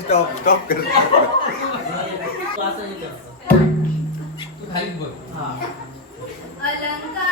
Stop stop कर तू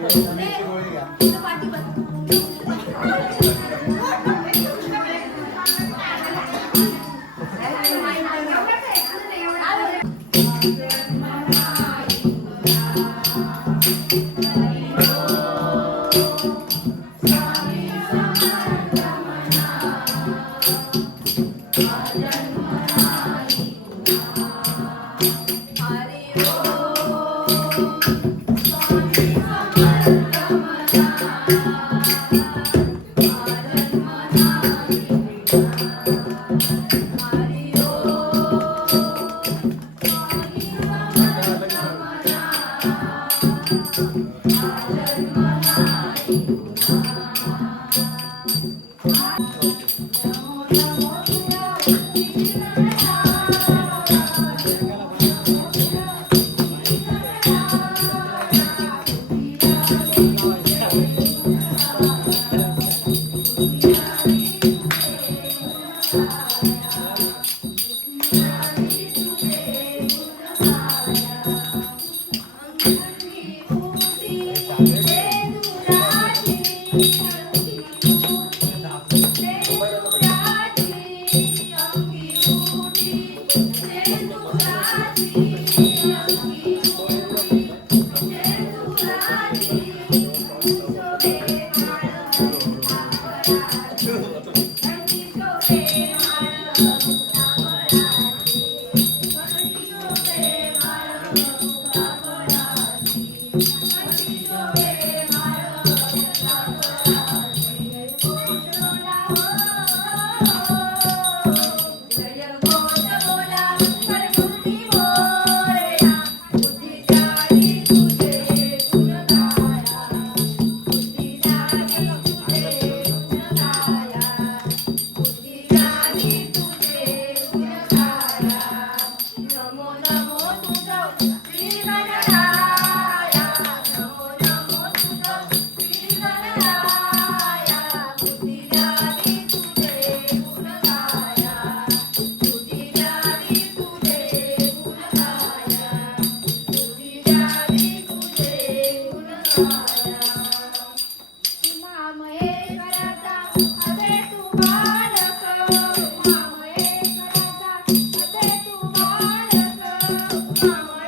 Gracias. Obrigado. Thank.